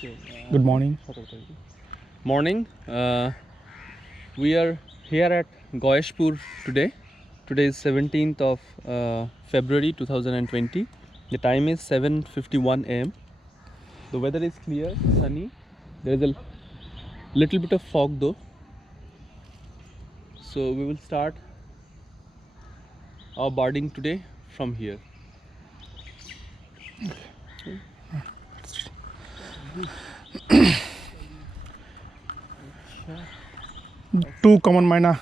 Good morning. Morning. We are here at Gayeshpur today. Today is 17th of February 2020. The time is 7:51 am. The weather is clear, sunny. There is a little bit of fog though. So we will start our birding today from here. Two common minor.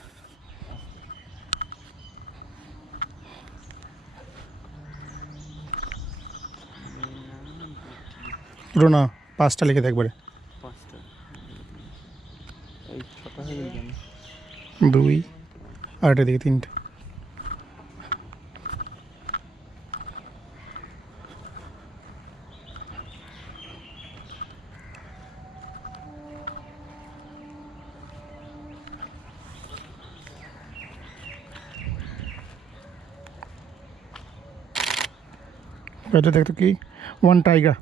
রোনা পাঁচটা লিখে দেখ একবারে। দুই আর এটা দিকে তিনটে। এটা দেখতো কি ওয়ান টাইগার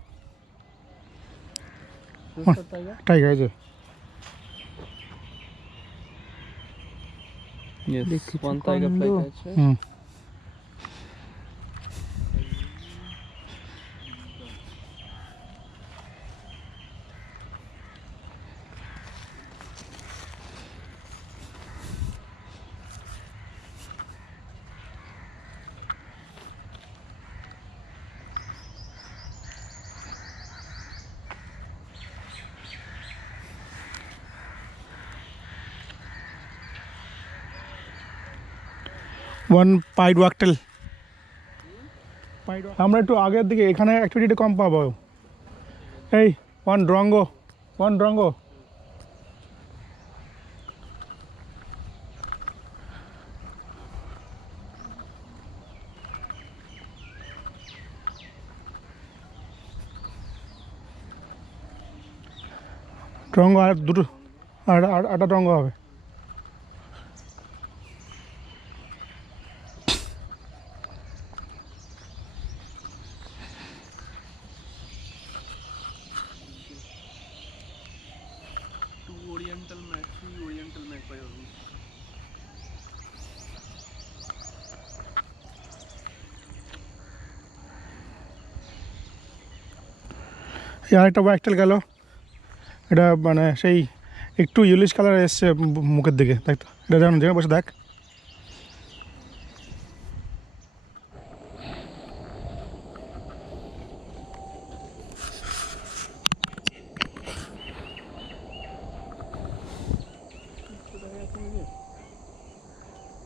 টাইগার এই যে Yes, one tiger flight আছে। One pied wagtail. আমরা একটু আগের দিকে এখানে অ্যাক্টিভিটি কম পাবো। এই ওয়ান ড্রঙ্গো আর দুটো আর আটা ড্রঙ্গো হবে। আরেকটা ওয়াকটেল গেল, এটা মানে সেই একটু ইয়েলিশ কালার এসছে মুখের দিকে, দেখ তো এটা যেমন যেখানে বসে দেখ।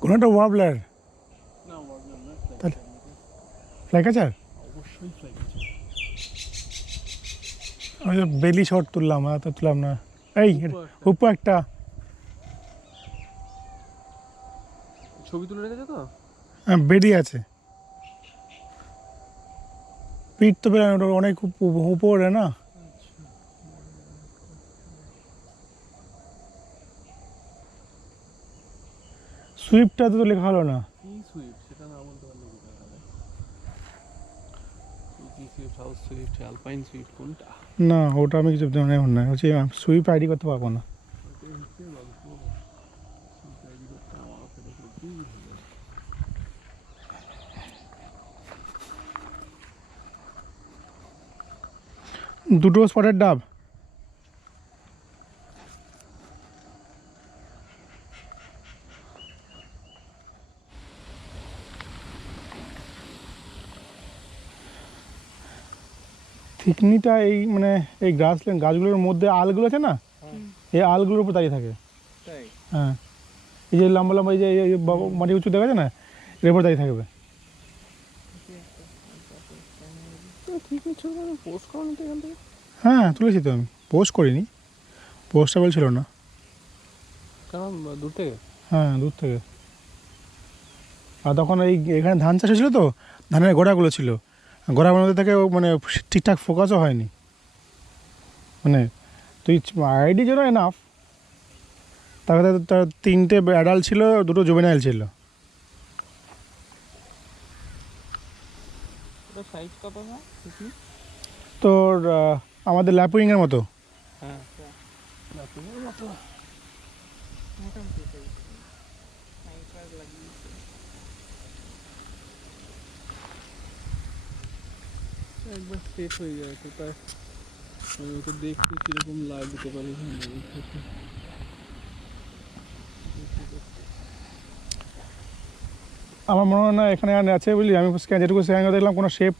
কোনো একটা ওয়াবলার ফ্লাই ক্যাচার, ওই যে বেলি শট তুললাম, তো তুললাম না। এই হুপ্পো একটা ছবি তুলে রেখেছে তো, বেরিয়ে আছে, পিঠ তো অনেক উপরে না। সুইপটা তো লেখা হলো না। না ওটা আমি কিছু মনে হয় হচ্ছে সুইপ আইডি করতে পারবো না। দুটো স্পটের ডাব, থিকনিটা এই মানে এই গ্রাসল্যান্ড গাছগুলোর মধ্যে আলগুলো আছে না, এই আলগুলোর উপর দাঁড়িয়ে থাকে। হ্যাঁ, এই যে লম্বা লম্বা এই যে মাটি উঁচু দেখা যায় না, এর উপর দাঁড়িয়ে থাকবে। হ্যাঁ তুলেছি তো, আমি পোস্ট করিনি, পোস্টেবল ছিল না। দূর থেকে? হ্যাঁ দূর থেকে। আর তখন এই এখানে ধান চাষ হয়েছিল তো, ধানের গোড়াগুলো ছিল, গোড়াগুলোর মধ্যে থেকে মানে ঠিকঠাক ফোকাসও হয়নি। মানে তুই আইডি জন্য এনাফ, তারপরে তার তিনটে অ্যাডাল্ট ছিল, দুটো জুভেনাইল ছিল। তোর আমাদের ল্যাপুইংয়ের মতো। হ্যাঁ লাফিংয়ের মতো মোটামুটি সেই নাইট্রার লাগিয়েছে। একবার সেট হয়ে যায় তো তাই আমি ওকে দেখতে কীরকম লাগতে পারে। আমার মনে হয় না এখানে আর আছে বুঝলি, আমি স্ক্যান যেটুকু স্ক্যান করে দেখলাম কোনো শেপ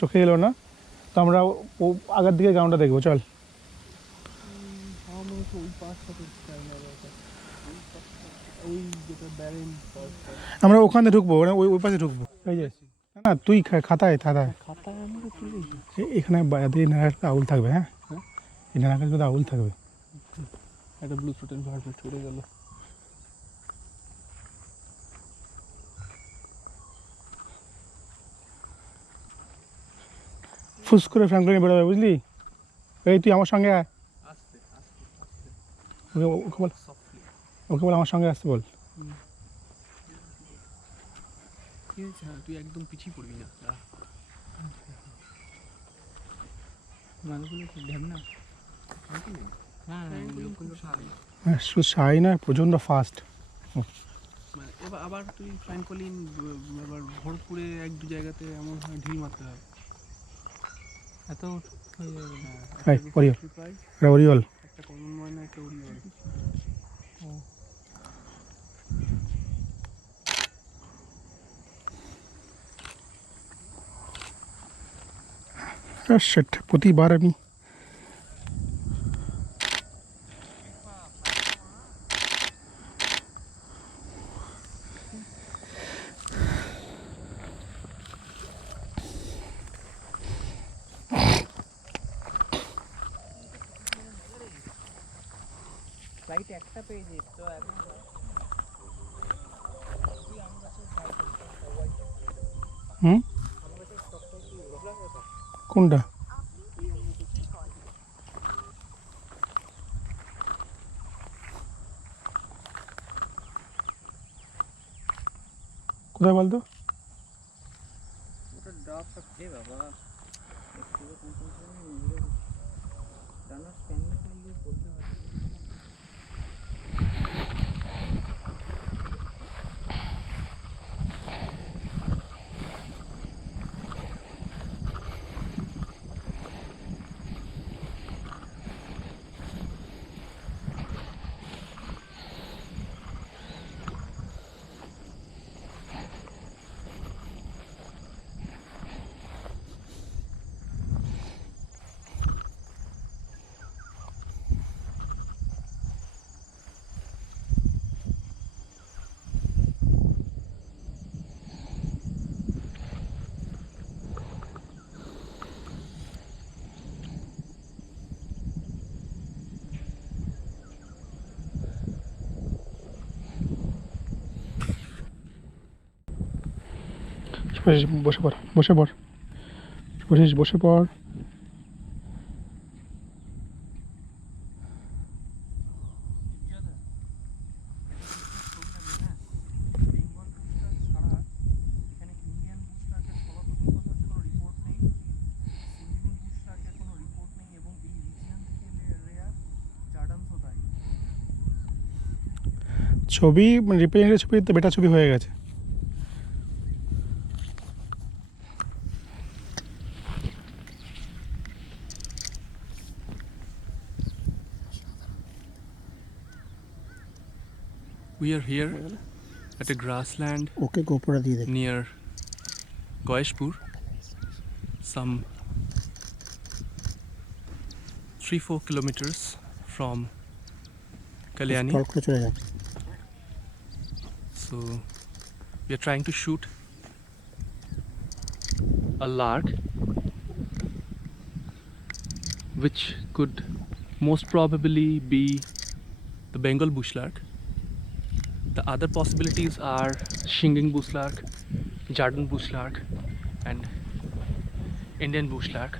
চোখে এলো না, তো আমরা আগের দিকে গ্রাউন্ডটা দেখবো চল। আমার মনে হচ্ছে ওই পাশটা তো ওই যেটা ব্যারেন আমরা ওখানে ঢুকবো, ওই ওই পাশে ঢুকবো। এই যে না তুই খাতায় খাতায় আমরা তুলে এখানে একটা আউল থাকবে। হ্যাঁ হ্যাঁ এই নানাকে কিন্তু আউল থাকবে। একটা ব্লু টোটেল ভার্ভেট চলে গেল। ফুস করে ফ্র্যাঙ্কলিন বেরোবে বুঝলি। এই তুই আমার সঙ্গে আয়, আস্তে আস্তে আস্তে ওকে বল, সফটলি। ওকে বল আমার সঙ্গে আসতে বল। ঠিক আছে হ্যাঁ তুই একদম পিছিয়ে পড়বি না। মালগুলো কি ঢ্যাম না? হ্যাঁ লোকগুলো হ্যাঁ শুধু সাই না, প্রচণ্ড ফাস্ট। মানে এবার আবার তুই ফ্র্যাঙ্কলিন আবার ভরপুরে এক দু জায়গাতে এমন হয় ঢিল মারতে হয়। এত হয়ে যাবে না। এই ওরিয়ল, পাই এটা ওরিয়ল। একটা কমন ময়না একটা ওরিয়ল। সেট প্রতিবার আমি ফ্লাইট একটা পেয়েছি তো এখন হুম কোনটা? কোথায় বলতো? ওটা ড্রপ সব বাবা পুরো কনসেন্ট্রেশন রানার স্প্যানিং করলে বলতে পারি। বসে পড়, বসে পড়, বসিস, বসে পড়। ছবি মানে রিপ্রেজেন্টের ছবি তো বেটার ছবি হয়ে গেছে। We are here at a grassland ওকে গোপরা দিয়ে দে। near Gayeshpur, some 3-4 kilometers from Kalyani. Call করে চলে যা। So we are trying to shoot a lark, which could most probably be the Bengal bush lark. The other possibilities are Shinging bush lark, Jordan bush lark, and Indian bush lark.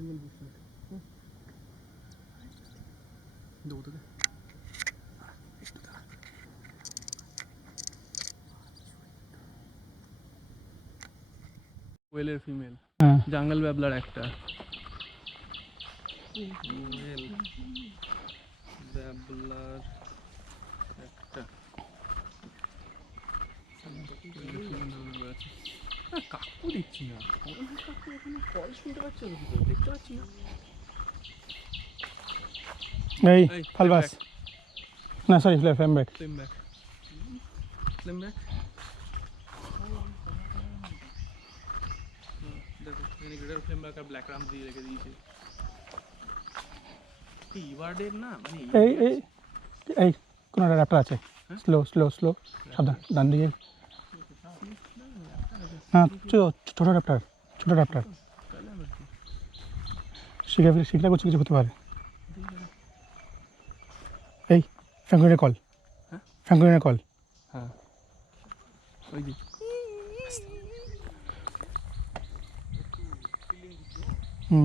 Female bushchat দেবো তোকে কোয়েলের female হ্যাঁ জঙ্গল babbler একটা কোয়েল babbler একটা কাকু দেখছি না কাকু এখানে কল শুনতে পাচ্ছি না দেখতে পাচ্ছি না এই এই, হালবাস না sorry flame back flame back flame back দেখো এখানে গ্রেটার ফ্লেম ব্যাক আর ব্ল্যাক রাম দিয়ে রেখে দিয়েছে এই বার্ডের না মানে এই এই এই কোনো একটা র্যাপটার আছে স্লো স্লো স্লো সাবধান ডান দিকে হ্যাঁ ছোটো র্যাপটার শিখলে করছে কিছু হতে পারে এই ফ্যাঙ্কুলিনের কল হ্যাঁ? ফ্যাঙ্কুলিনের কল হ্যাঁ ওই যে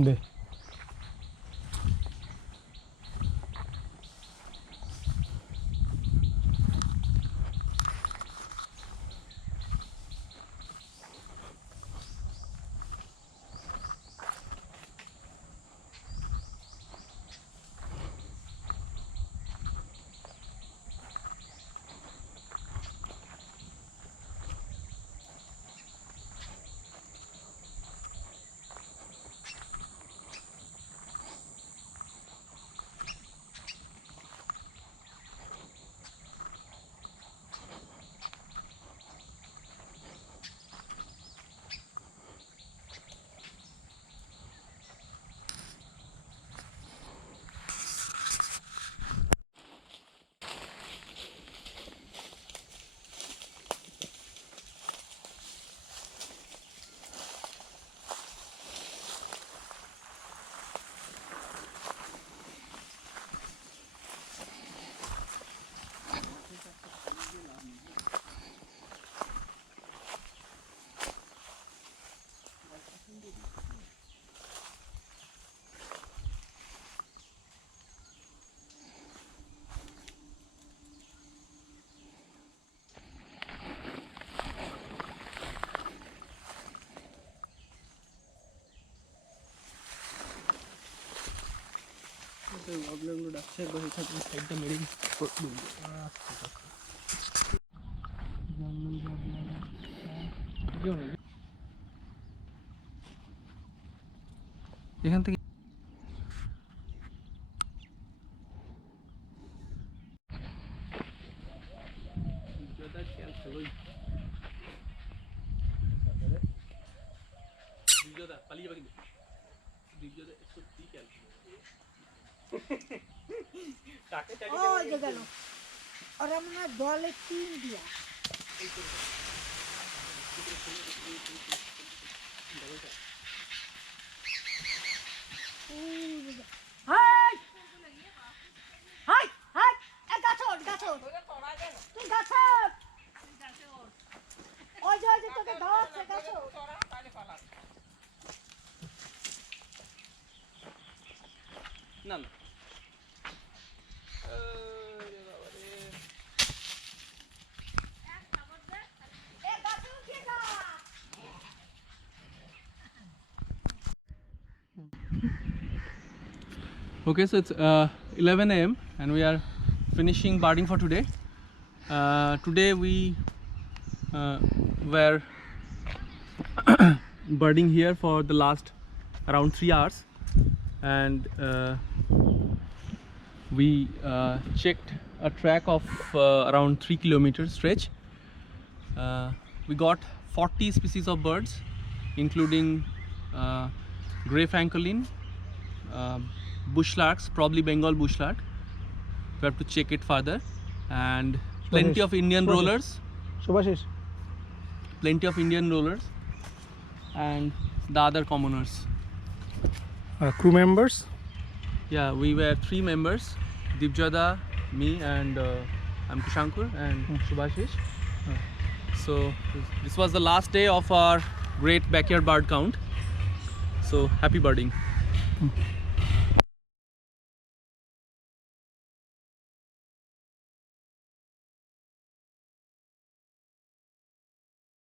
দে ভাবলাগুলো ডাকছে একবার এখানে সাইডটা মেরে এখান থেকে পালিয়ে যাবে কিন্তু দিব্যদা সত্যি খেয়াল ওই যে গেল ওরা মনে হয় দলে 3 দিয়া হাই হাই হাই এ গাছ তুই গাছ ওই যে তোকে ধরছে গাছ না না Okay, so it's 11 a.m. and we are finishing birding for today. Today we were birding here for the last around 3 hours, and we checked a track of around 3 kilometers stretch. We got 40 species of birds, including grey francolin, bushlarks, probably Bengal bushlark. We have to check it further, and plenty of Indian rollers, Subhashis and the other commoners. crew members Yeah, we were 3 members: Deepjay, me, and I'm Kushankur and Subhashis. So this was the last day of our great backyard bird count. So happy birding. Hmm.